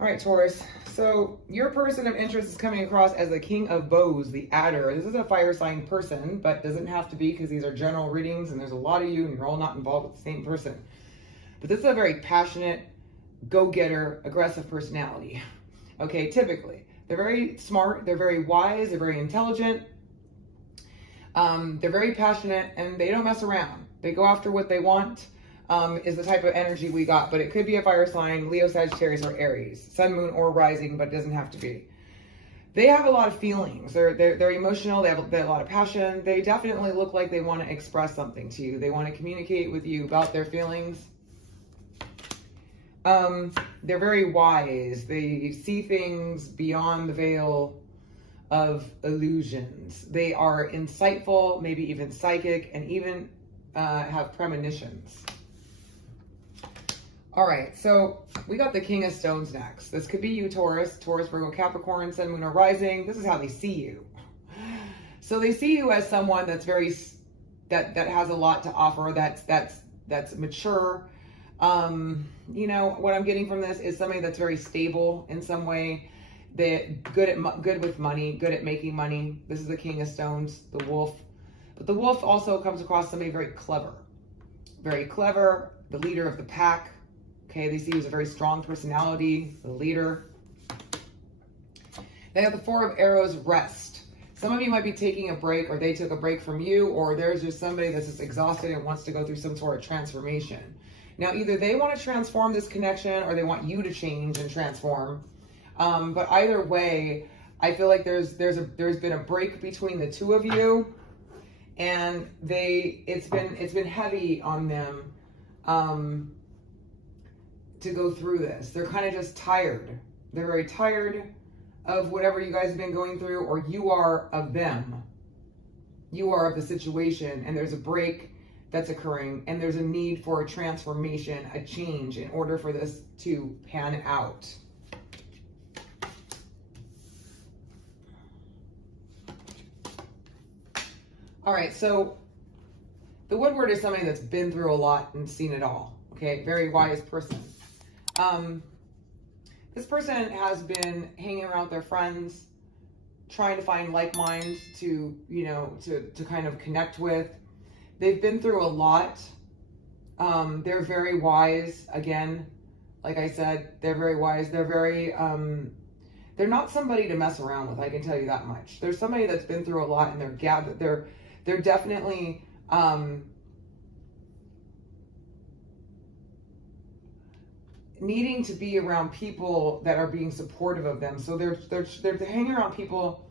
All right, Taurus. So your person of interest is coming across as the King of Bows, the Adder. This is a fire sign person, but doesn't have to be, because these are general readings and there's a lot of you and you're all not involved with the same person. But this is a very passionate, go-getter, aggressive personality. Okay, typically. They're very smart, they're very wise, they're very intelligent. They're very passionate and they don't mess around. They go after what they want. Is the type of energy we got, but it could be a fire sign, Leo, Sagittarius, or Aries, Sun, Moon, or Rising, but it doesn't have to be. They have a lot of feelings. They're emotional. They have a lot of passion. They definitely look like they want to express something to you. They want to communicate with you about their feelings. They're very wise. They see things beyond the veil of illusions. They are insightful, maybe even psychic, and even have premonitions. All right, so we got the King of Stones next. This could be you, Taurus, Virgo, Capricorn, Sun, Moon, or Rising. This is how they see you. So they see you as someone that's very, that has a lot to offer, that's mature. You know, what I'm getting from this is somebody that's very stable in some way. They're good with money, good at making money. This is the King of Stones, the wolf. But the wolf also comes across somebody very clever, the leader of the pack. Okay, they see you as a very strong personality, the leader. They have the Four of Arrows, rest. Some of you might be taking a break, or they took a break from you, or there's just somebody that's just exhausted and wants to go through some sort of transformation. Now, either they want to transform this connection or they want you to change and transform. But either way, I feel like there's been a break between the two of you, and it's been heavy on them to go through this. They're kind of just tired. They're very tired of whatever you guys have been going through, or you are of them. You are of the situation, and there's a break that's occurring, and there's a need for a transformation, a change, in order for this to pan out. All right, so the Woodward is somebody that's been through a lot and seen it all. Okay, very wise person. This person has been hanging around with their friends, trying to find like minds to, you know, to kind of connect with. They've been through a lot. They're very wise. Again, like I said, they're very wise. They're very, they're not somebody to mess around with. I can tell you that much. There's somebody that's been through a lot, and they're definitely, needing to be around people that are being supportive of them. So they're hanging around people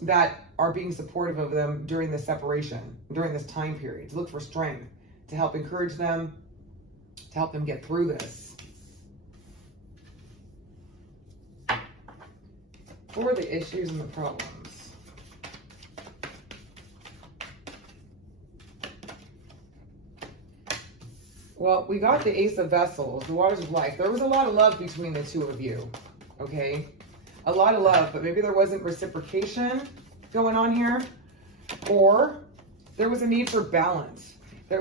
that are being supportive of them during this separation, during this time period, to look for strength, to help encourage them, to help them get through this. For the issues and the problems. Well, we got the Ace of Vessels, the Waters of Life. There was a lot of love between the two of you, okay? A lot of love, but maybe there wasn't reciprocation going on here, or there was a need for balance.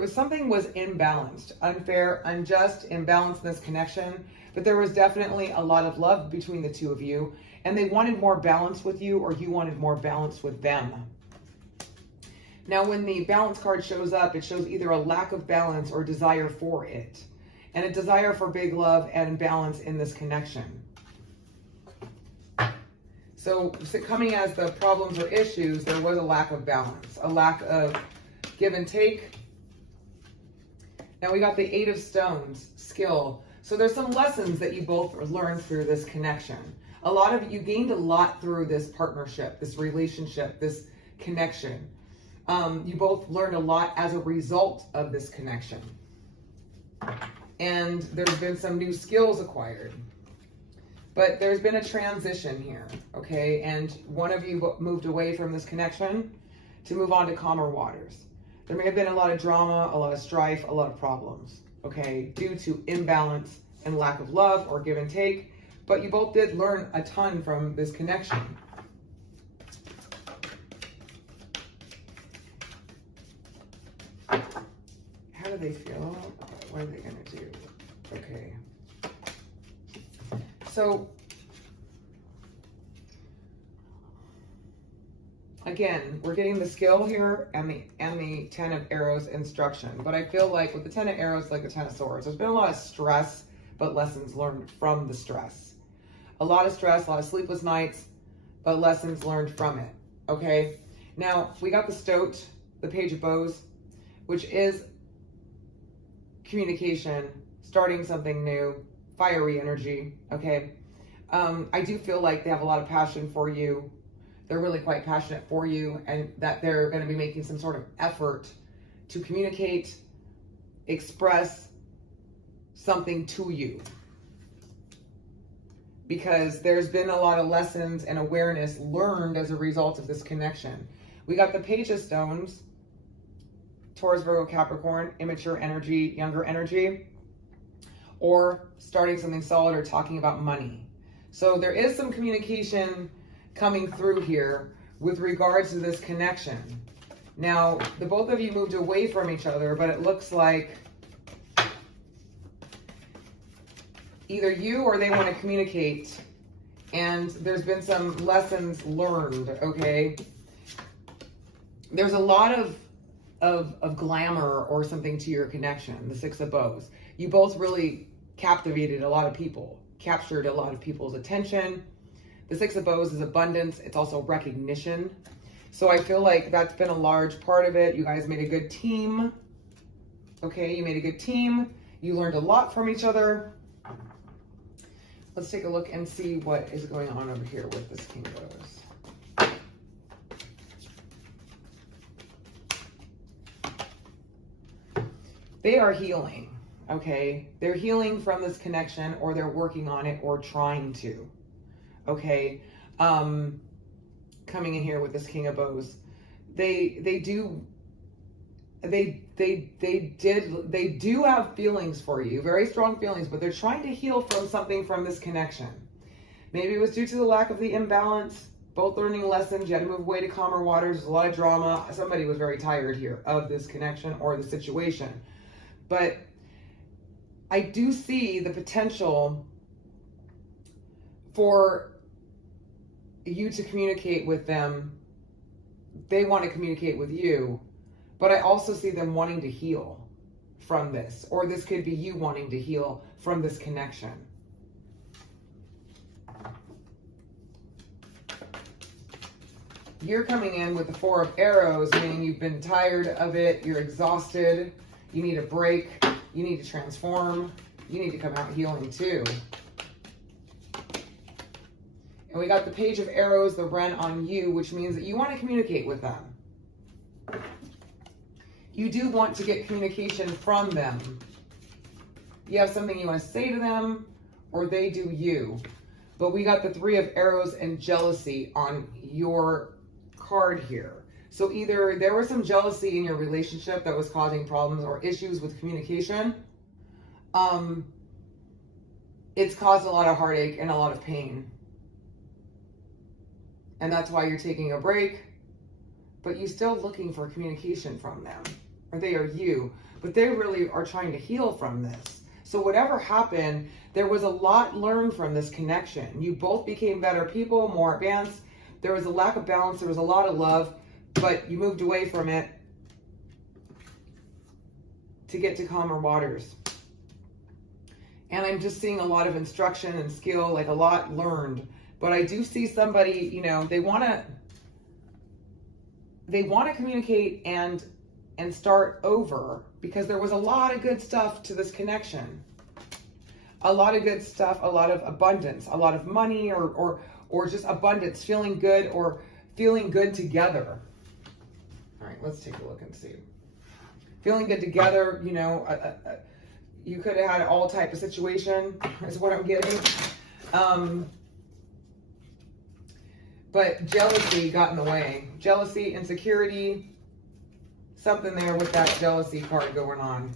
Something was imbalanced, unfair, unjust, imbalanced in this connection, but there was definitely a lot of love between the two of you, and they wanted more balance with you, or you wanted more balance with them. Now, when the balance card shows up, it shows either a lack of balance or desire for it, and a desire for big love and balance in this connection. So coming as the problems or issues, there was a lack of balance, a lack of give and take. Now we got the Eight of Stones, skill. So there's some lessons that you both learned through this connection. You gained a lot through this partnership, this relationship, this connection. You both learned a lot as a result of this connection. And there's been some new skills acquired. But there's been a transition here, okay? And one of you moved away from this connection to move on to calmer waters. There may have been a lot of drama, a lot of strife, a lot of problems, okay? Due to imbalance and lack of love or give and take. But you both did learn a ton from this connection. How do they feel? What are they going to do? Okay. So again, we're getting the skill here and the 10 of arrows instruction. But I feel like with the 10 of arrows, like the 10 of swords, there's been a lot of stress, but lessons learned from the stress. A lot of stress, a lot of sleepless nights, but lessons learned from it. Okay. Now we got the stoat, the page of bows, which is communication, starting something new, fiery energy. Okay. I do feel like they have a lot of passion for you. They're really quite passionate for you, and that they're going to be making some sort of effort to communicate, express something to you. Because there's been a lot of lessons and awareness learned as a result of this connection. We got the page of stones, Taurus, Virgo, Capricorn, immature energy, younger energy, or starting something solid or talking about money. So there is some communication coming through here with regards to this connection. Now, the both of you moved away from each other, but it looks like either you or they want to communicate, and there's been some lessons learned, okay? There's a lot of glamour or something to your connection, the Six of Bows. You both really captivated a lot of people, captured a lot of people's attention. The Six of Bows is abundance. It's also recognition. So I feel like that's been a large part of it. You guys made a good team. Okay, you made a good team. You learned a lot from each other. Let's take a look and see what is going on over here with this King of Bows. They are healing, okay? They're healing from this connection, or they're working on it, or trying to, okay? Coming in here with this King of Bows. They do have feelings for you, very strong feelings, but they're trying to heal from something from this connection. Maybe it was due to the lack of the imbalance, both learning lessons. You had to move away to calmer waters. There's a lot of drama. Somebody was very tired here of this connection or the situation. But I do see the potential for you to communicate with them. They want to communicate with you. But I also see them wanting to heal from this. Or this could be you wanting to heal from this connection. You're coming in with the Four of Arrows, meaning you've been tired of it. You're exhausted. You need a break. You need to transform. You need to come out healing too. And we got the Page of Arrows, the Wren on you, which means that you want to communicate with them. You do want to get communication from them. You have something you want to say to them, or they do you. But we got the Three of Arrows and jealousy on your card here. So either there was some jealousy in your relationship that was causing problems or issues with communication. It's caused a lot of heartache and a lot of pain. And that's why you're taking a break. But you're still looking for communication from them. Or they are you. But they really are trying to heal from this. So whatever happened, there was a lot learned from this connection. You both became better people, more advanced. There was a lack of balance. There was a lot of love. But you moved away from it to get to calmer waters. And I'm just seeing a lot of instruction and skill, like a lot learned. But I do see somebody, you know, they want to communicate and start over, because there was a lot of good stuff to this connection. A lot of good stuff, a lot of abundance, a lot of money, or just abundance, feeling good, or feeling good together. All right, let's take a look and see. Feeling good together, you know, you could have had all type of situation, is what I'm getting. But jealousy got in the way. Jealousy, insecurity, something there with that jealousy card going on.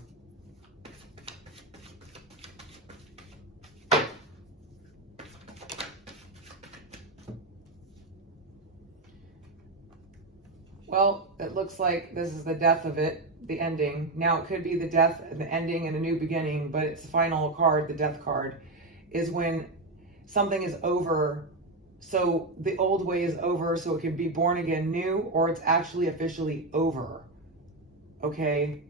Well, it looks like this is the death of it, the ending. Now it could be the death, the ending, and a new beginning, but it's the final card, the death card, is when something is over, So the old way is over, so it can be born again new, or it's actually officially over. Okay?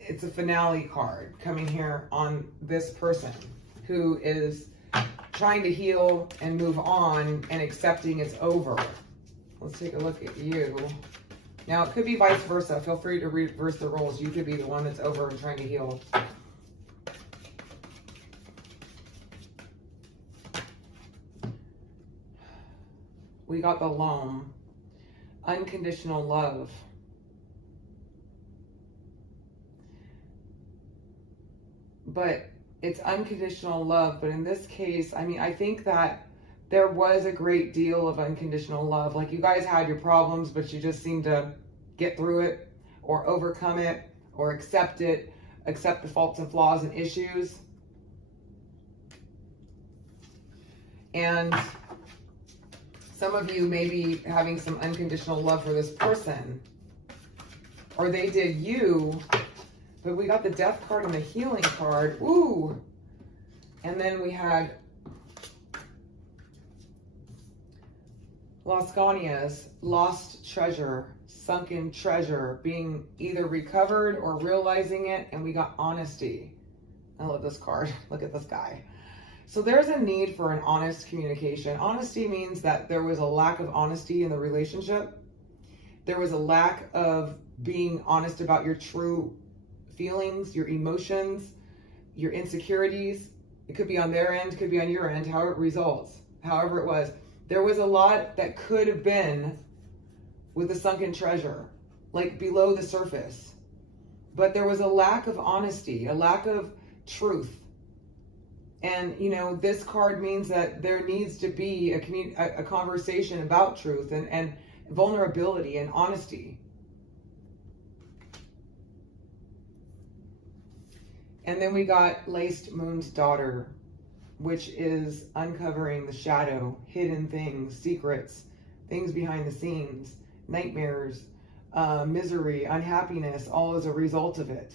It's a finale card coming here on this person who is trying to heal and move on and accepting it's over. Let's take a look at you. Now, it could be vice versa. Feel free to reverse the roles. You could be the one that's over and trying to heal. We got the loam. Unconditional love. But it's unconditional love. But in this case, I mean, I think that there was a great deal of unconditional love. Like, you guys had your problems, but you just seemed to get through it or overcome it or accept it, accept the faults and flaws and issues. And some of you may be having some unconditional love for this person, or they did you, but we got the death card and the healing card. Ooh. And then we had Las Gonias, lost treasure, sunken treasure, being either recovered or realizing it, and we got honesty. I love this card. Look at this guy. So there's a need for an honest communication. Honesty means that there was a lack of honesty in the relationship. There was a lack of being honest about your true feelings, your emotions, your insecurities. It could be on their end, it could be on your end, however it results, however it was. There was a lot that could have been with the sunken treasure, like below the surface. But there was a lack of honesty, a lack of truth. And, you know, this card means that there needs to be a conversation about truth and vulnerability and honesty. And then we got Laced Moon's Daughter, which is uncovering the shadow, hidden things, secrets, things behind the scenes, nightmares, misery, unhappiness, all as a result of it.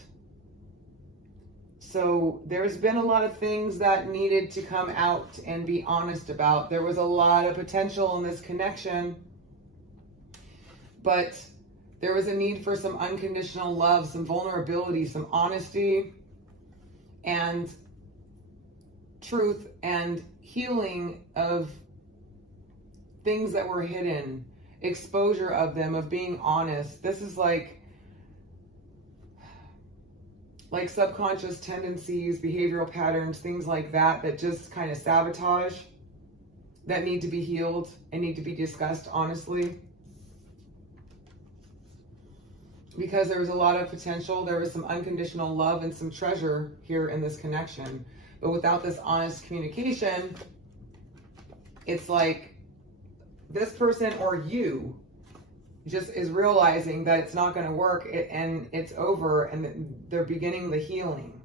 So there's been a lot of things that needed to come out and be honest about. There was a lot of potential in this connection, but there was a need for some unconditional love, some vulnerability, some honesty, and truth and healing of things that were hidden, exposure of them, of being honest. This is like subconscious tendencies, behavioral patterns, things like that, that just kind of sabotage, that need to be healed and need to be discussed honestly. Because there was a lot of potential, there was some unconditional love and some treasure here in this connection. But without this honest communication, it's like this person or you just is realizing that it's not going to work and it's over, and they're beginning the healing.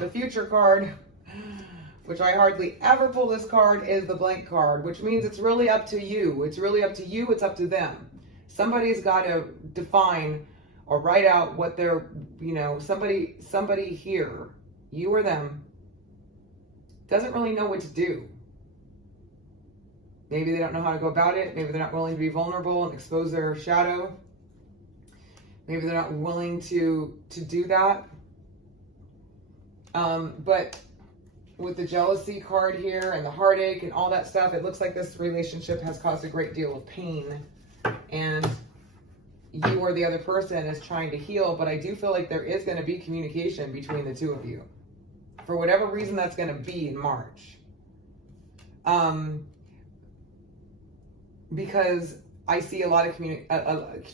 The future card, which I hardly ever pull this card, is the blank card, which means it's really up to you. It's really up to you. It's up to them. Somebody's got to define or write out what they're, you know, somebody here, you or them, doesn't really know what to do. Maybe they don't know how to go about it. Maybe they're not willing to be vulnerable and expose their shadow. Maybe they're not willing to do that. But with the jealousy card here and the heartache and all that stuff, it looks like this relationship has caused a great deal of pain. And you or the other person is trying to heal, but I do feel like there is going to be communication between the two of you. For whatever reason that's going to be in March. Because I see a lot of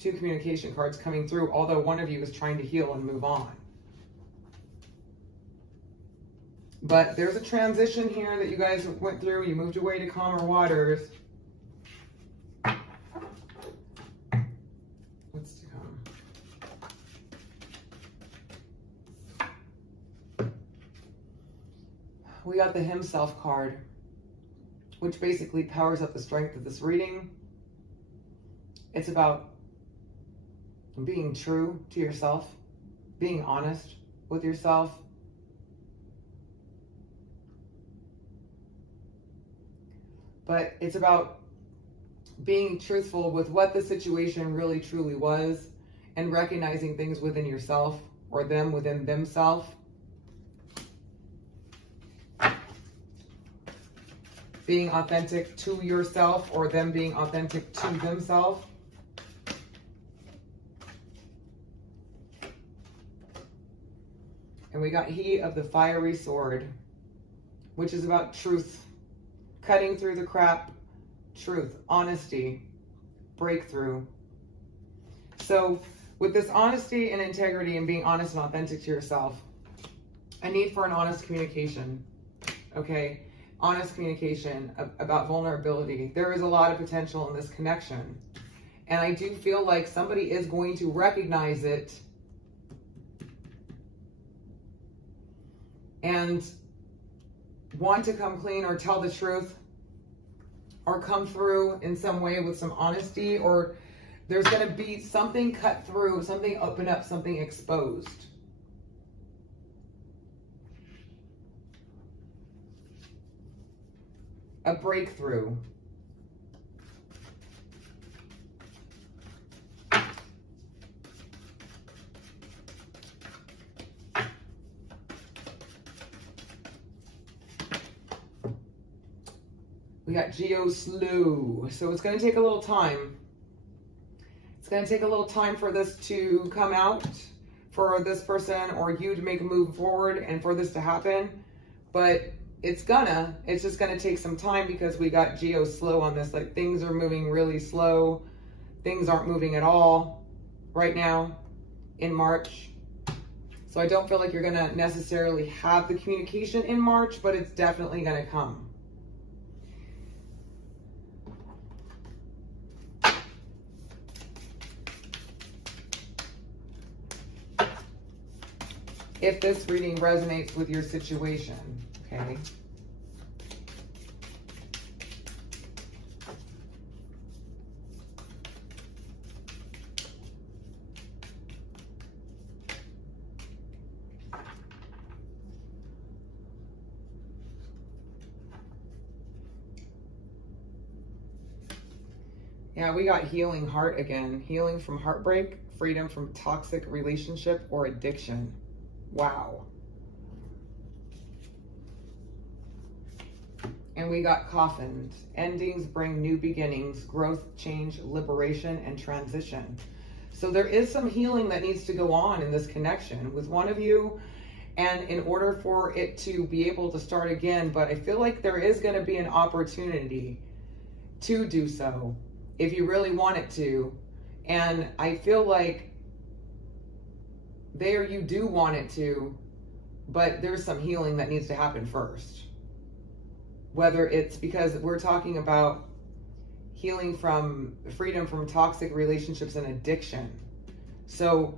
two communication cards coming through, although one of you is trying to heal and move on. But there's a transition here that you guys went through. You moved away to calmer waters. What's to come? We got the Himself card, which basically powers up the strength of this reading. It's about being true to yourself, being honest with yourself. But it's about being truthful with what the situation really truly was and recognizing things within yourself or them within themselves. Being authentic to yourself or them being authentic to themselves. And we got He of the Fiery Sword, which is about truth, cutting through the crap, truth, honesty, breakthrough. So with this honesty and integrity and being honest and authentic to yourself, a need for an honest communication, okay? Honest communication about vulnerability. There is a lot of potential in this connection. And I do feel like somebody is going to recognize it and want to come clean or tell the truth or come through in some way with some honesty, or there's going to be something cut through, something open up, something exposed. A breakthrough. We got Geo Slew. So it's going to take a little time. It's going to take a little time for this to come out, for this person or you to make a move forward and for this to happen. But it's just gonna take some time because we got Geo Slow on this. Like, things are moving really slow. Things aren't moving at all right now in March. So I don't feel like you're gonna necessarily have the communication in March, but it's definitely gonna come. If this reading resonates with your situation, okay? Yeah, we got healing heart again. Healing from heartbreak, freedom from toxic relationship or addiction. Wow. And we got coffined. Endings bring new beginnings, growth, change, liberation, and transition. So there is some healing that needs to go on in this connection with one of you, and in order for it to be able to start again. But I feel like there is going to be an opportunity to do so if you really want it to. And I feel like there you do want it to, but there's some healing that needs to happen first. Whether it's because we're talking about healing from freedom from toxic relationships and addiction. So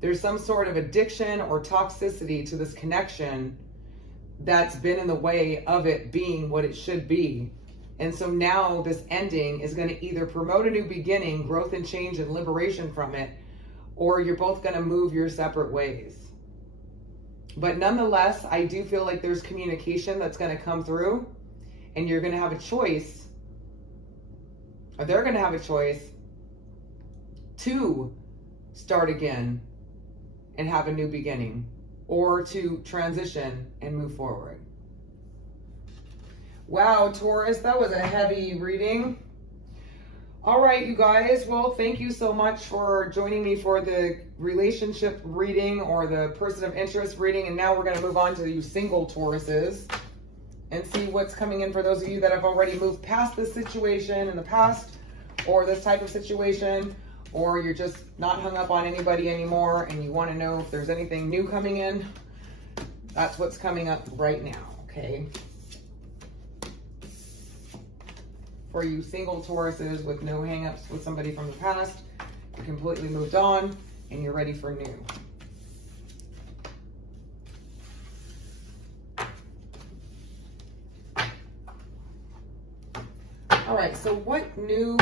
there's some sort of addiction or toxicity to this connection that's been in the way of it being what it should be. And so now this ending is going to either promote a new beginning, growth and change and liberation from it, or you're both going to move your separate ways. But nonetheless, I do feel like there's communication that's going to come through, and you're going to have a choice, or they're going to have a choice to start again and have a new beginning, or to transition and move forward. Wow, Taurus, that was a heavy reading. All right, you guys. Well, thank you so much for joining me for the relationship reading or the person of interest reading. And now we're going to move on to you single Tauruses and see what's coming in for those of you that have already moved past this situation in the past, or this type of situation, or you're just not hung up on anybody anymore and you want to know if there's anything new coming in. That's what's coming up right now, okay? For you single Tauruses with no hang-ups with somebody from the past, you completely moved on and you're ready for new. All right, so what new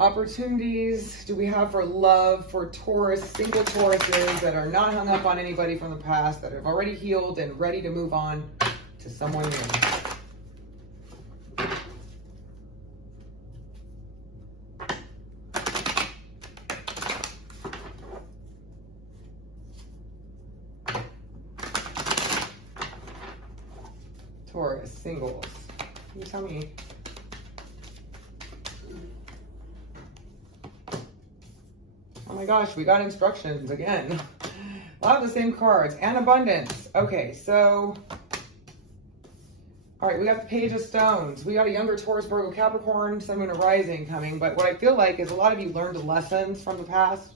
opportunities do we have for love for Taurus, single Tauruses that are not hung up on anybody from the past, that have already healed and ready to move on to someone new? Taurus, singles. Can you tell me? Oh my gosh, we got instructions again. A lot of the same cards. And abundance. Okay, so... all right, we got the Page of Stones. We got a younger Taurus, Virgo, Capricorn, Sun, Moon, and Rising coming. But what I feel like is a lot of you learned lessons from the past.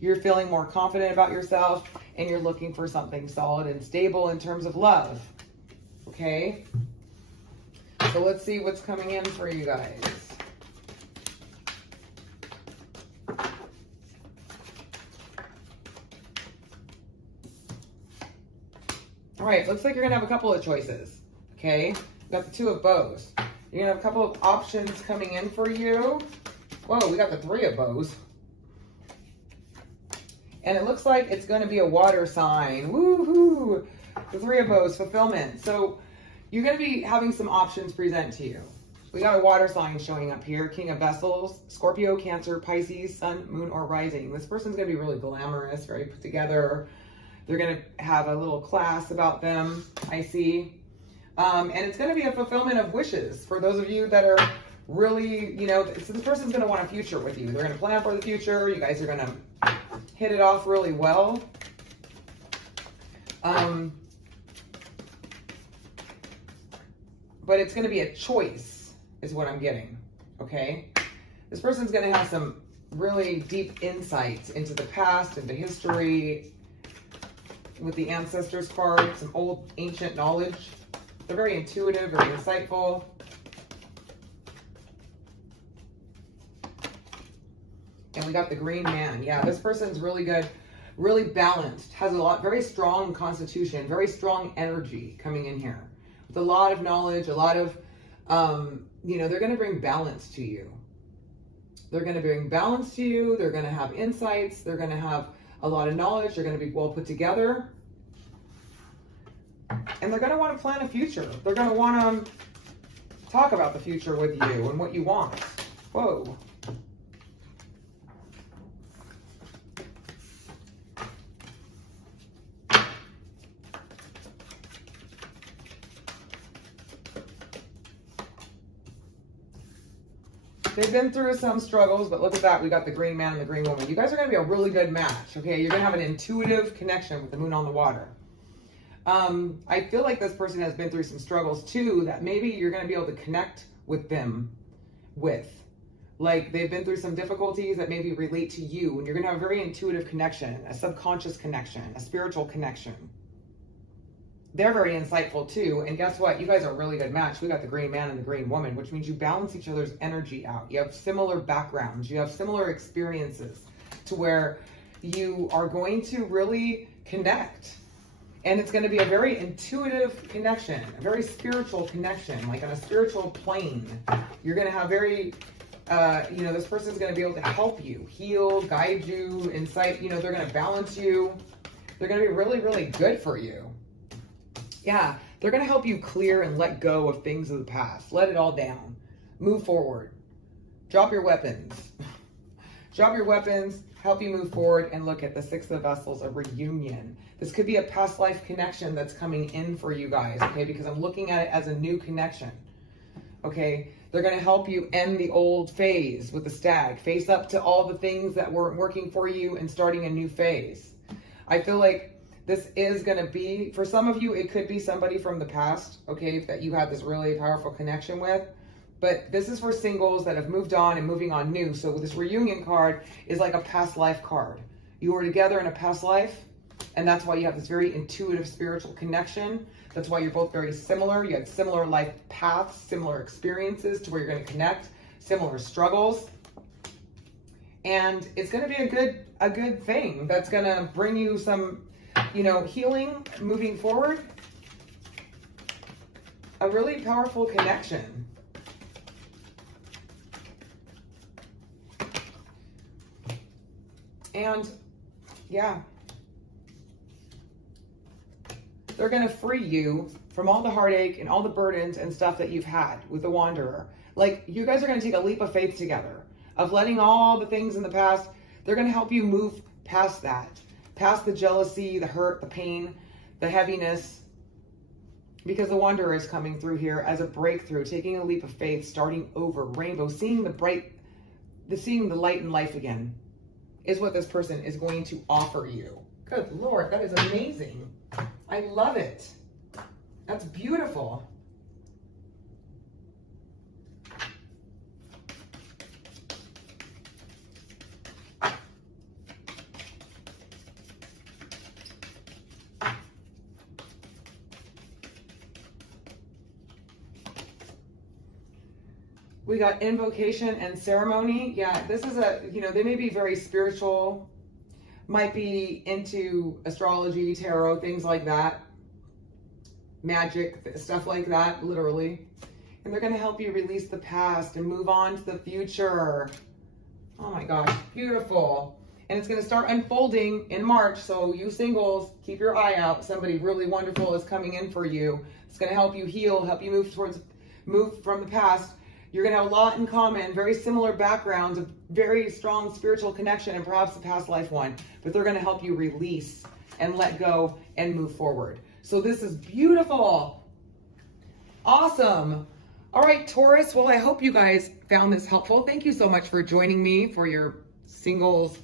You're feeling more confident about yourself, and you're looking for something solid and stable in terms of love. Okay? So let's see what's coming in for you guys. All right, looks like you're going to have a couple of choices. Okay, we got the Two of Bows. You're gonna have a couple of options coming in for you. Whoa, we got the Three of Bows. And it looks like it's gonna be a water sign. Woohoo! The Three of Bows, fulfillment. So you're gonna be having some options present to you. We got a water sign showing up here. King of Vessels, Scorpio, Cancer, Pisces, Sun, Moon, or Rising. This person's gonna be really glamorous, very put together. They're gonna have a little class about them, I see. And it's going to be a fulfillment of wishes for those of you that are really, you know, so this person's going to want a future with you. They're going to plan for the future. You guys are going to hit it off really well. But it's going to be a choice is what I'm getting. Okay. This person's going to have some really deep insights into the past, into history with the ancestors card, some old ancient knowledge. They're very intuitive, very insightful. And we got the Green Man. Yeah, this person's really good, really balanced, has a lot, very strong constitution, very strong energy coming in here. With a lot of knowledge, a lot of, you know, they're going to bring balance to you. They're going to bring balance to you. They're going to have insights. They're going to have a lot of knowledge. They're going to be well put together. And they're going to want to plan a future. They're going to want to talk about the future with you and what you want. Whoa. They've been through some struggles, but look at that. We got the Green Man and the Green Woman. You guys are going to be a really good match, okay? You're going to have an intuitive connection with the Moon on the water. I feel like this person has been through some struggles too that maybe you're going to be able to connect with them with. Like they've been through some difficulties that maybe relate to you, and you're going to have a very intuitive connection, a subconscious connection, a spiritual connection. They're very insightful too. And guess what? You guys are a really good match. We got the Green Man and the Green Woman, which means you balance each other's energy out. You have similar backgrounds. You have similar experiences to where you are going to really connect. And it's going to be a very intuitive connection, a very spiritual connection, like on a spiritual plane. You're going to have very, you know, this person's going to be able to help you, heal, guide you, insight. You know, they're going to balance you. They're going to be really, really good for you. Yeah, they're going to help you clear and let go of things of the past. Let it all down. Move forward. Drop your weapons. Drop your weapons. Help you move forward and look at the Six of Vessels, a reunion. This could be a past life connection that's coming in for you guys, okay? Because I'm looking at it as a new connection, okay? They're going to help you end the old phase with the Stag. Face up to all the things that weren't working for you and starting a new phase. I feel like this is going to be, for some of you, it could be somebody from the past, okay, that you had this really powerful connection with. But this is for singles that have moved on and moving on new. So this reunion card is like a past life card. You were together in a past life, and that's why you have this very intuitive spiritual connection. That's why you're both very similar. You had similar life paths, similar experiences to where you're going to connect, similar struggles. And it's going to be a good thing that's going to bring you some, you know, healing moving forward. A really powerful connection. And yeah, they're going to free you from all the heartache and all the burdens and stuff that you've had with the Wanderer. Like, you guys are going to take a leap of faith together of letting all the things in the past. They're going to help you move past that, past the jealousy, the hurt, the pain, the heaviness, because the Wanderer is coming through here as a breakthrough, taking a leap of faith, starting over, rainbow, seeing seeing the light in life again is what this person is going to offer you. Good Lord, that is amazing. I love it. That's beautiful. We got invocation and ceremony. Yeah, this is they may be very spiritual, might be into astrology, tarot, things like that, magic, stuff like that, literally. And they're going to help you release the past and move on to the future. Oh my gosh, beautiful. And it's going to start unfolding in March. So you singles, keep your eye out. Somebody really wonderful is coming in for you. It's going to help you heal, help you move from the past. You're going to have a lot in common, very similar backgrounds, a very strong spiritual connection, and perhaps a past life one. But they're going to help you release and let go and move forward. So this is beautiful. Awesome. All right, Taurus. Well, I hope you guys found this helpful. Thank you so much for joining me for your singles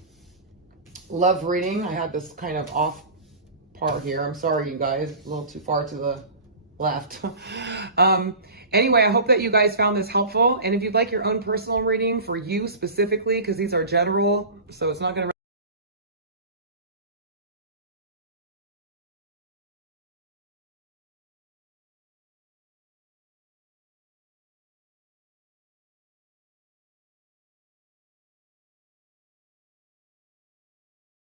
love reading. I had this kind of off part here. I'm sorry, you guys. A little too far to the left. Anyway, I hope that you guys found this helpful. And if you'd like your own personal reading for you specifically, because these are general, so it's not going to